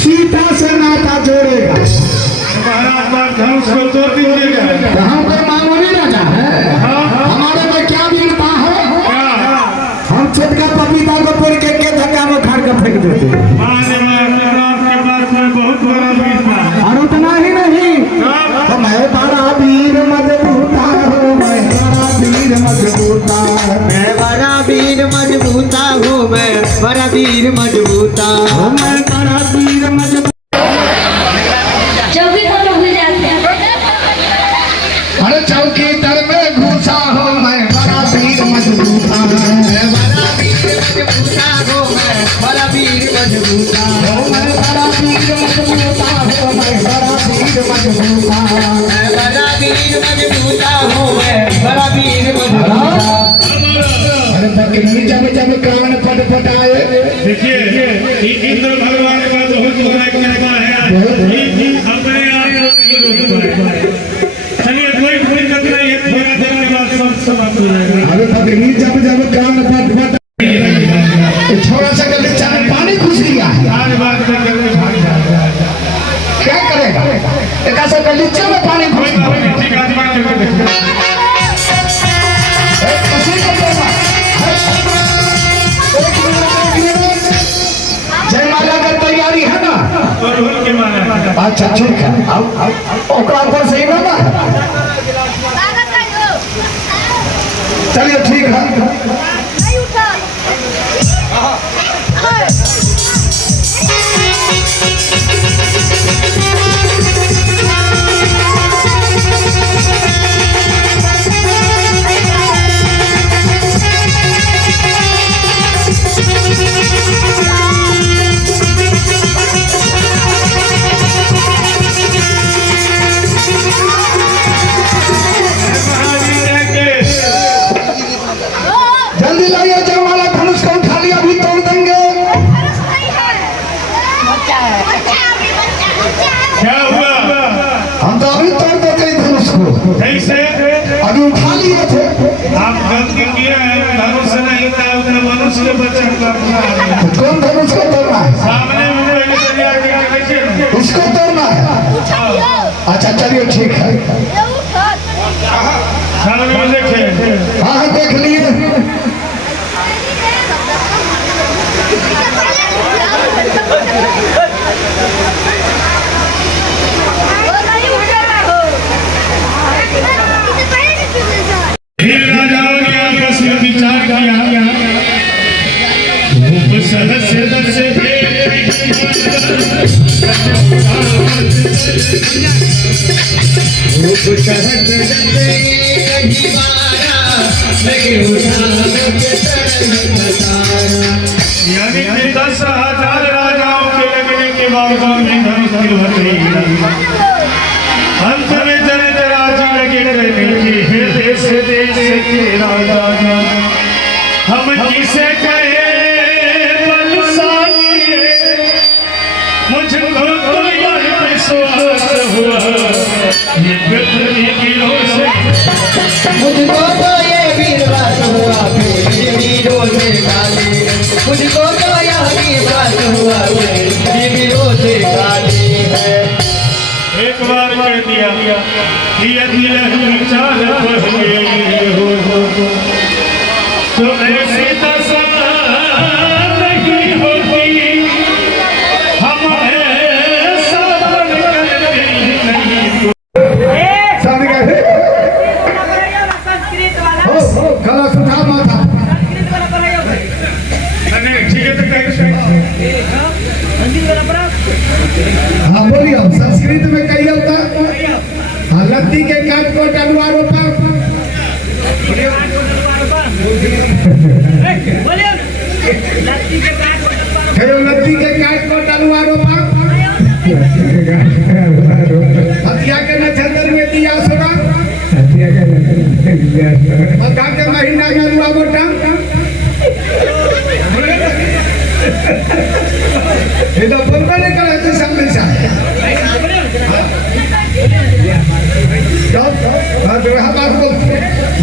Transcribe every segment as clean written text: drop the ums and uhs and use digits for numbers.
सीता से नाता जोड़ेगा, धनुष को तोड़ देगा। यहाँ पर मामूली राजा है, हमारे में क्या वीरता है? हम छोटका पपीता को तोड़ के धक्का में खाड़ के फेंक देते हैं। और उतना ही नहीं, तो मैं बड़ा वीर मजबूता हूँ, मैं बड़ा वीर मजबूता, मैं बड़ा वीर मजबूता हूँ, मैं बड़ा वीर मजबूता, मैं बड़ा वीर मजबूता। चौकी को तो भूल जाते हैं। अरे चौकी दर में घुसा हो, मैं बड़ा वीर मजबूता, मैं बड़ा वीर मजबूता हूँ, मैं बड़ा वीर मजबूता, मैं बड़ा वीर मजबूता हो, मैं बड़ा वीर मजबूता, मैं बड़ा वीर मजबूता हूँ, मैं बड़ा वीर मजबूता। अरे बकरी जब जब कान पटपटाए, देखिए इंद्र भगवान का बहुत बड़ा कृपा है, अपने आप को नहीं रोक पाए। चलिए कोई दिक्कत नहीं है, थोड़ा देर के बाद सब समाप्त हो जाएगा। अरे बकरी जब जब कान पटपटाए, थोड़ा सा गलीचा में पानी घुस गया, आज बात करके भाग जाएगा। क्या करेगा? एक ऐसा गलीचा में पानी घुस गया, ठीक है, बात करके देखो। जयमाला का तैयारी है ना? के माना अच्छा ठीक है, ओकरा पर सही ना? चलिए ठीक है। जल्दी लाइए, जयमाला धनुष को उठा लिया, अभी तोड़ देंगे। क्या हुआ? हम तो अभी तोड़ देते हैं धनुष को, कैसे? अभी उठा लिए थे। आप गलती किया है, धनुष नहीं था, उधर मनुष्य के बच्चे का कौन धनुष को तोड़ना है? सामने में उसको तोड़ना है। अच्छा चलिए ठीक है, सामने में देखिए। हाँ हाँ देख लिए। फिर राजाओं ने आपस में विचार किया, सहस्र से यानी 10,000 राजाओं के लगने के बावजूद भी धनुष गिरवत नहीं। अंत में जने राजा लगे कहने की, हे देश देश के राजा हम किसे कहे बलशाली मुझको तो यह विश्वास हुआ ये पृथ्वी की रोशनी मुझको तो ये विश्वास हुआ पृथ्वी रोज काली मुझको तो यह विश्वास हुआ पृथ्वी रोज काली है एक बार कह दिया कि यदि लहू चाल बहे हो तो ऐसी दशा नहीं होती हम ऐसा बनकर नहीं शादी कैसे हो गला सुठा माथा ठीक है तो कैसे हाँ बोलिए अब संस्कृत में कही होता हाँ लत्ती के काट को टलुआ रोपा कहो लत्ती के काट को टलुआ रोपा हथिया के नक्षत्र में दिया सोना मक्का के महीना में रुआ बोटा ये तो बोलबे नहीं करे तो सामने से जब बात वह बात बोल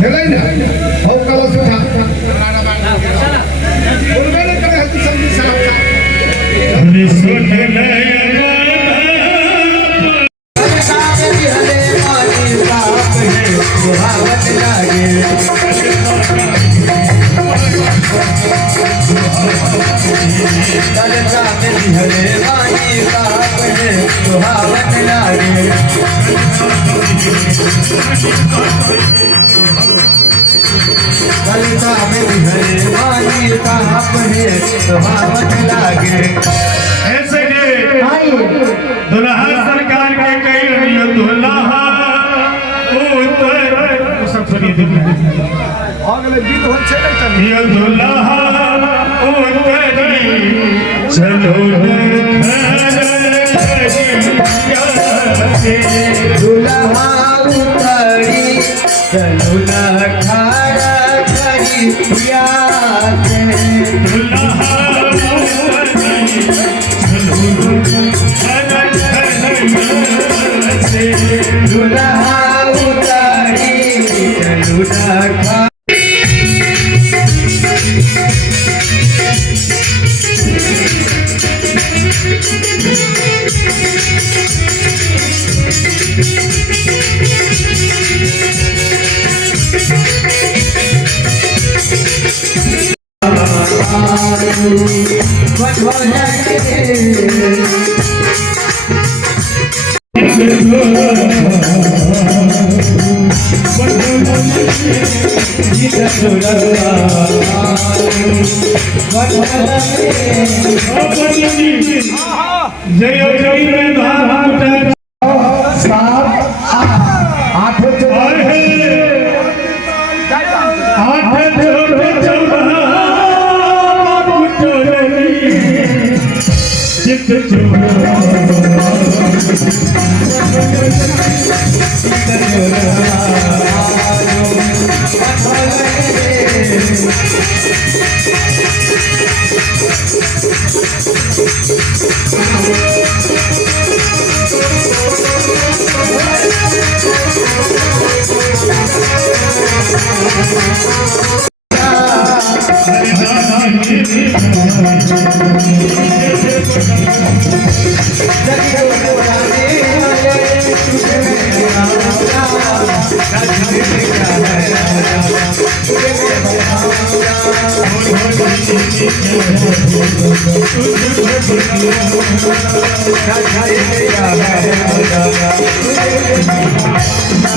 मिले ना हो कल सुठा बोलबे नहीं करे तो सामने से कलिता में हरे वाणी ताप है सुहावत लागे ऐसे के दुल्हा सरकार के कई दुल्हा उतर सब सुनिए अगले गीत हो चले चले ये दुल्हा उतरी चलो दुल्हा उतरी चलो न खारा करी प्यासे दुल्हा उतरी चलो दुल्हा उतरी चलो न खारा जय जय धाम Thank you.